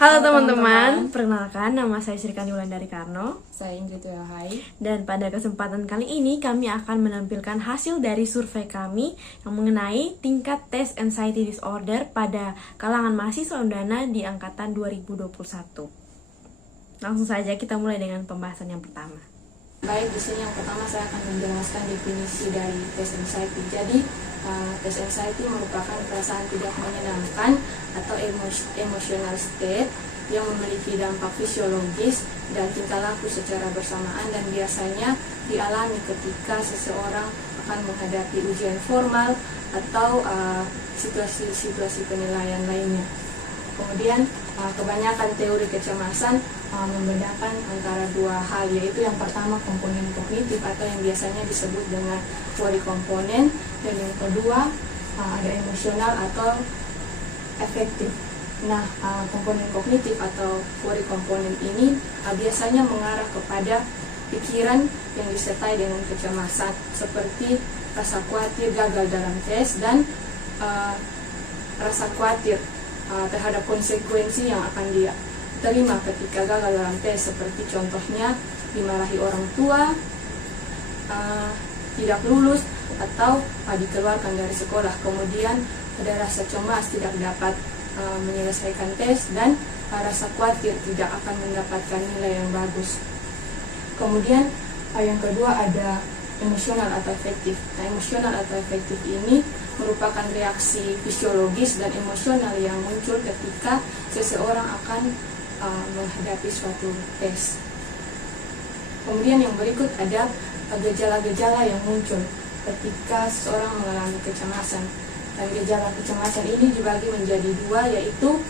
Halo teman-teman, perkenalkan nama saya Srikandi Wulandari Karno. Saya Ingrid Hai. Dan pada kesempatan kali ini kami akan menampilkan hasil dari survei kami yang mengenai tingkat tes anxiety disorder pada kalangan mahasiswa Undana di angkatan 2021. Langsung saja kita mulai dengan pembahasan yang pertama. Baik, di sini yang pertama saya akan menjelaskan definisi dari tes anxiety. Jadi, tes anxiety merupakan perasaan tidak menyenangkan atau emotional state yang memiliki dampak fisiologis dan tingkah laku secara bersamaan dan biasanya dialami ketika seseorang akan menghadapi ujian formal atau situasi-situasi penilaian lainnya. Kemudian kebanyakan teori kecemasan membedakan antara dua hal, yaitu yang pertama komponen kognitif atau yang biasanya disebut dengan worry komponen, dan yang kedua ada emosional atau efektif. Nah, komponen kognitif atau worry komponen ini biasanya mengarah kepada pikiran yang disertai dengan kecemasan seperti rasa khawatir gagal dalam tes dan rasa khawatir terhadap konsekuensi yang akan dia terima ketika gagal dalam tes, seperti contohnya dimarahi orang tua, tidak lulus, atau dikeluarkan dari sekolah. Kemudian ada rasa cemas tidak dapat menyelesaikan tes dan rasa khawatir tidak akan mendapatkan nilai yang bagus. Kemudian yang kedua ada emosional atau efektif. Nah, emosional atau efektif ini merupakan reaksi fisiologis dan emosional yang muncul ketika seseorang akan menghadapi suatu tes. Kemudian yang berikut ada gejala-gejala yang muncul ketika seseorang mengalami kecemasan. Dan gejala kecemasan ini dibagi menjadi dua, yaitu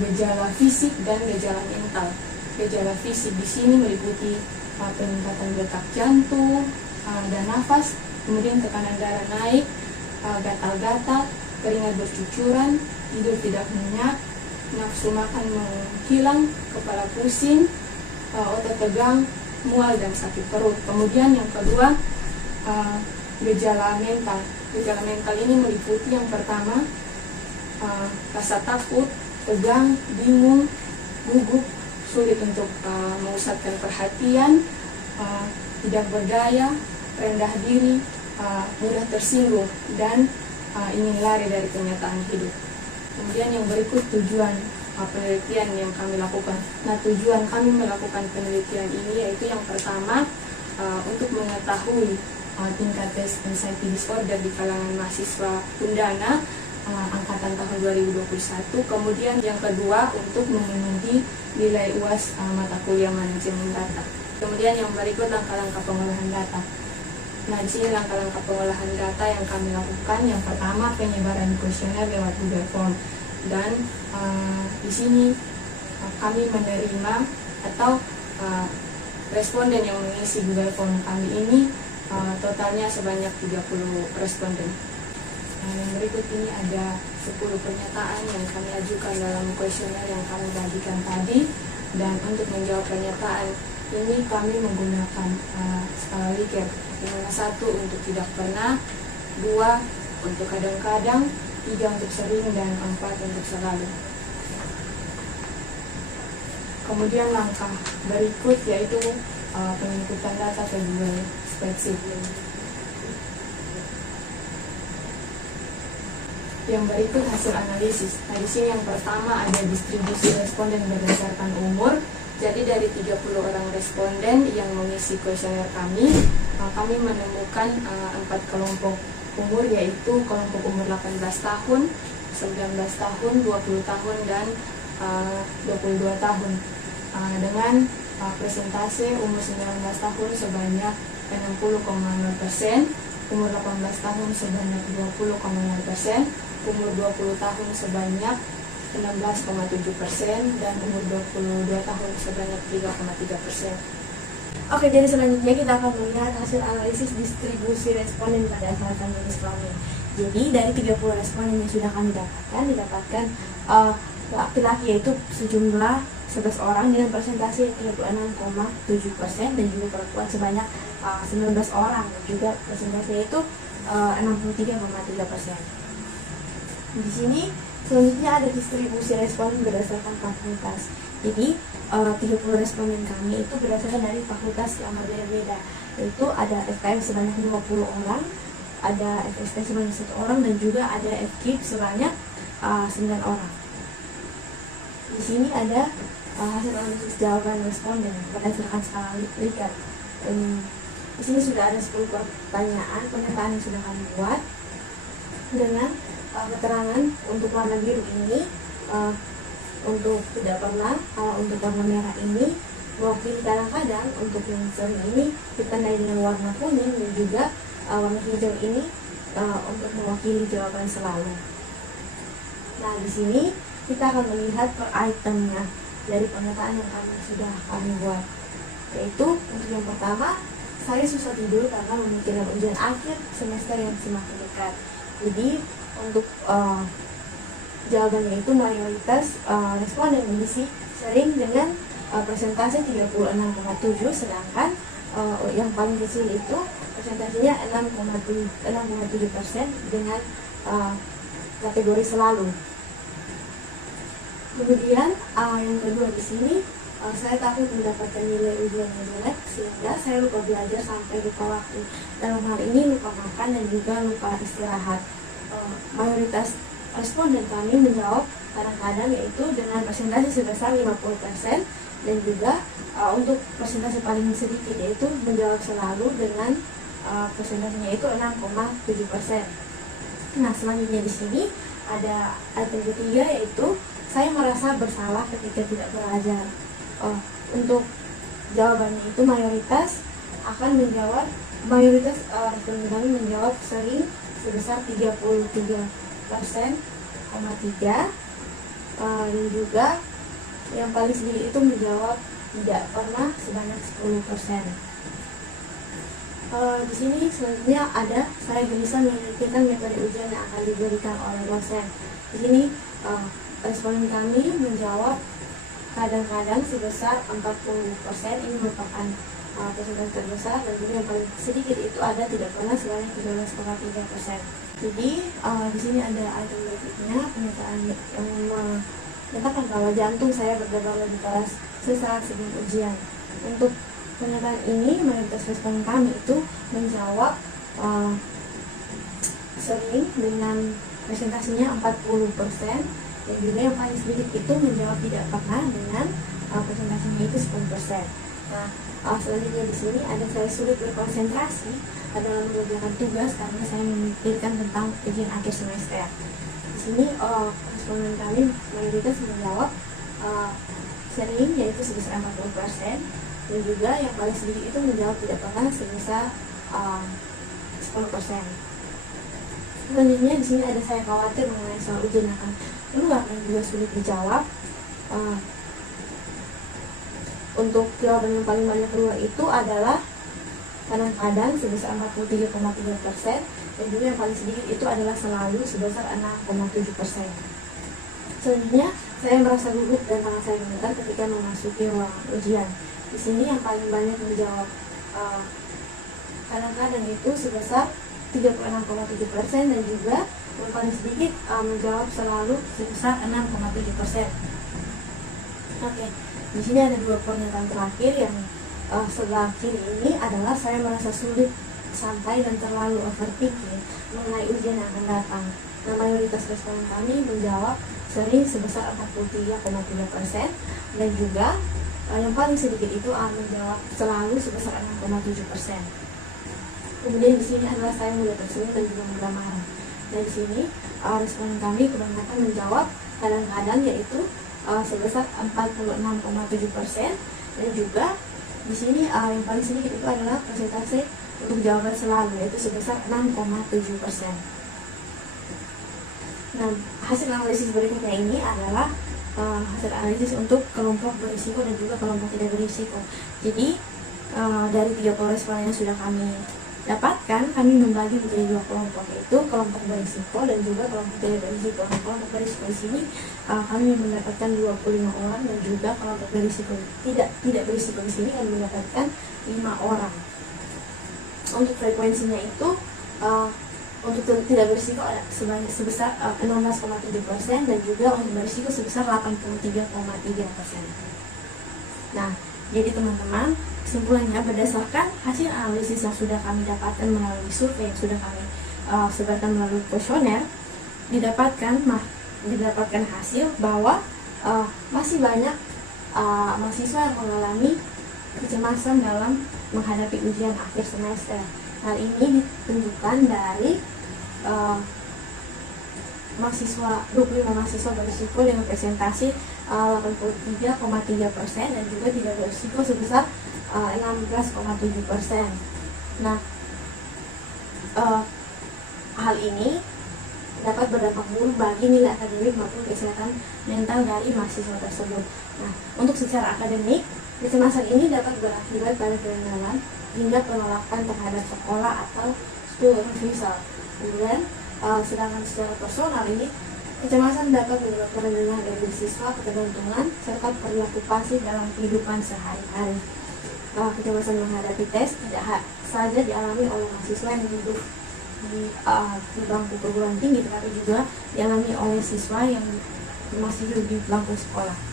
gejala fisik dan gejala mental. Gejala fisik di sini meliputi peningkatan detak jantung dan nafas, kemudian tekanan darah naik, gatal-gatal, keringat bercucuran, tidur tidak nyenyak, nafsu makan menghilang, kepala pusing, otot tegang, mual dan sakit perut. Kemudian yang kedua gejala mental. Gejala mental ini meliputi yang pertama rasa takut, tegang, bingung, gugup, sulit untuk memusatkan perhatian, tidak berdaya, rendah diri, mudah tersinggung, dan ingin lari dari kenyataan hidup. Kemudian yang berikut tujuan penelitian yang kami lakukan. Nah, tujuan kami melakukan penelitian ini yaitu yang pertama untuk mengetahui tingkat tes anxiety disorder di kalangan mahasiswa Undana angkatan tahun 2021. Kemudian yang kedua untuk memenuhi nilai UAS mata kuliah manajemen data. Kemudian yang berikut langkah-langkah pengolahan data. Nah, di sini langkah-langkah pengolahan data yang kami lakukan. Yang pertama, penyebaran kuesioner lewat Google Form. Dan di sini kami menerima atau responden yang mengisi Google Form kami ini totalnya sebanyak 30 responden. Nah, yang berikut ini ada 10 pernyataan yang kami ajukan dalam kuesioner yang kami bagikan tadi. Dan untuk menjawab pernyataan ini kami menggunakan skala Likert. Dimana 1 untuk tidak pernah, 2 untuk kadang-kadang, 3 untuk sering, dan 4 untuk selalu. Kemudian langkah berikut yaitu penginputan data ke Google Spreadsheet. Yang berikut hasil analisis. Nah, di sini yang pertama ada distribusi responden berdasarkan umur. Jadi dari 30 orang responden yang mengisi kuesioner kami menemukan 4 kelompok umur, yaitu kelompok umur 18 tahun, 19 tahun, 20 tahun, dan 22 tahun. Dengan persentase umur 19 tahun sebanyak 60,0%, umur 18 tahun sebanyak 20,0%, umur 20 tahun sebanyak 16,7%, dan umur 22 tahun sebanyak 3,3%. Oke, jadi selanjutnya kita akan melihat hasil analisis distribusi responden pada asal-asal jenis kelamin. Jadi dari 30 responden yang sudah kami didapatkan laki-laki yaitu sejumlah 11 orang dengan persentase 36,7%, dan juga perempuan sebanyak 19 orang dan juga persentase itu 63,3%. Di sini Selanjutnya ada distribusi responden berdasarkan fakultas. Jadi 30 responden kami itu berdasarkan dari fakultas yang berbeda-beda. Yaitu ada FKM sebanyak 20 orang, ada FST sebanyak 1 orang, dan juga ada FKIP sebanyak 9 orang. Di sini ada hasil analisis jawaban responden berdasarkan skala Likert. Di sini sudah ada 10 pertanyaan pernyataan yang sudah kami buat dengan keterangan untuk warna biru ini untuk tidak pernah, kalau untuk warna merah ini mewakili kadang-kadang, untuk yang sering ini ditandai dengan warna kuning, dan juga warna hijau ini untuk mewakili jawaban selalu. Nah, di sini kita akan melihat per itemnya dari pernyataan yang sudah kami buat. Yaitu untuk yang pertama, saya susah tidur karena memikirkan ujian akhir semester yang semakin dekat. Jadi untuk jawabannya itu mayoritas responden mengisi sering dengan persentase 36,7, sedangkan yang paling kecil itu persentasenya 6,7% dengan kategori selalu. Kemudian yang kedua di sini saya takut mendapatkan nilai ujian yang jelek sehingga saya lupa belajar sampai lupa waktu. Dalam hal ini lupa makan dan juga lupa istirahat. Mayoritas responden kami menjawab kadang-kadang, yaitu dengan persentase sebesar 50%, dan juga untuk persentase paling sedikit yaitu menjawab selalu dengan persentasenya itu 6,7%. Nah, selanjutnya di sini ada item ketiga, yaitu saya merasa bersalah ketika tidak belajar. Untuk jawabannya itu mayoritas akan menjawab, responden kami menjawab sering sebesar 33,3%, dan juga yang paling sedikit itu menjawab tidak pernah sebanyak 10%. Di sini selanjutnya ada saya bisa memikirkan metode ujian yang akan diberikan oleh dosen. Di sini responden kami menjawab kadang-kadang sebesar 40%, ini merupakan persentase terbesar, dan juga yang paling sedikit itu ada tidak pernah sebanyak 13,3%. Jadi di sini ada item berikutnya, pernyataan yang menyatakan bahwa jantung saya berdebar lebih keras sesaat sebelum ujian. Untuk pernyataan ini mayoritas responden kami itu menjawab sering dengan presentasinya 40%, dan juga yang paling sedikit itu menjawab tidak pernah dengan presentasinya itu 10%. Nah, selanjutnya di sini ada saya sulit berkonsentrasi dalam mengerjakan tugas karena saya memikirkan tentang ujian akhir semester. Di sini responden kami mayoritas menjawab sering, yaitu sebesar 40%, dan juga yang paling sedikit itu menjawab tidak pernah sebesar 10%. Selanjutnya di sini ada saya khawatir mengenai soal ujian yang akan keluar yang juga sulit dijawab. Untuk jawaban yang paling banyak keluar itu adalah kadang-kadang sebesar 43,3%, dan juga yang paling sedikit itu adalah selalu sebesar 6,7%. Selanjutnya saya merasa gugup dan tangan saya gemetar ketika memasuki ruang ujian. Di sini yang paling banyak menjawab kadang-kadang itu sebesar 36,7%, dan juga yang paling sedikit menjawab selalu sebesar 6,7%. Oke, di sini ada dua pernyataan terakhir yang sebelah kiri ini adalah saya merasa sulit santai dan terlalu overthinking mengenai ujian yang akan datang. Nah, mayoritas responden kami menjawab sering sebesar 43,3%, dan juga yang paling sedikit itu menjawab selalu sebesar 6,7%. Kemudian di sini adalah saya mudah tersenyum dan juga mudah marah. Dan di sini responden kami kebanyakan menjawab kadang-kadang, yaitu sebesar 46,7%, dan juga di sini yang paling sedikit itu adalah persentase untuk jawaban selalu, yaitu sebesar 6,7%. Nah, hasil analisis berikutnya ini adalah hasil analisis untuk kelompok berisiko dan juga kelompok tidak berisiko. Jadi dari 30 responden yang sudah kami dapatkan, kami membagi menjadi dua kelompok, yaitu kelompok berisiko dan juga kelompok tidak berisiko. Nah, kelompok berisiko di sini kami mendapatkan 25 orang, dan juga kelompok berisiko tidak berisiko di sini kami mendapatkan 5 orang. Untuk frekuensinya itu untuk tidak berisiko ada sebesar 16,7% dan juga untuk berisiko sebesar 83,3%. Nah, jadi teman-teman, kesimpulannya berdasarkan hasil analisis yang sudah kami dapatkan melalui survei yang sudah kami sebarkan melalui kuesioner, didapatkan hasil bahwa masih banyak mahasiswa yang mengalami kecemasan dalam menghadapi ujian akhir semester. Hal ini ditunjukkan dari 25 mahasiswa berisiko dengan presentasi 83,3% dan juga tidak berisiko sebesar 16,7%. Nah, hal ini dapat berdampak buruk bagi nilai akademik maupun kesehatan mental dari mahasiswa tersebut. Nah, untuk secara akademik, kecemasan ini dapat berakibat pada kerendahan hingga penolakan terhadap sekolah atau school refusal. Kemudian, sedangkan secara personal ini, kecemasan dapat menyebabkan kerendahan dari siswa, ketergantungan, serta perilaku pasif dalam kehidupan sehari-hari. Kecemasan menghadapi tes tidak saja dialami oleh mahasiswa yang duduk di bangku perguruan tinggi, tetapi juga dialami oleh siswa yang masih duduk di bangku sekolah.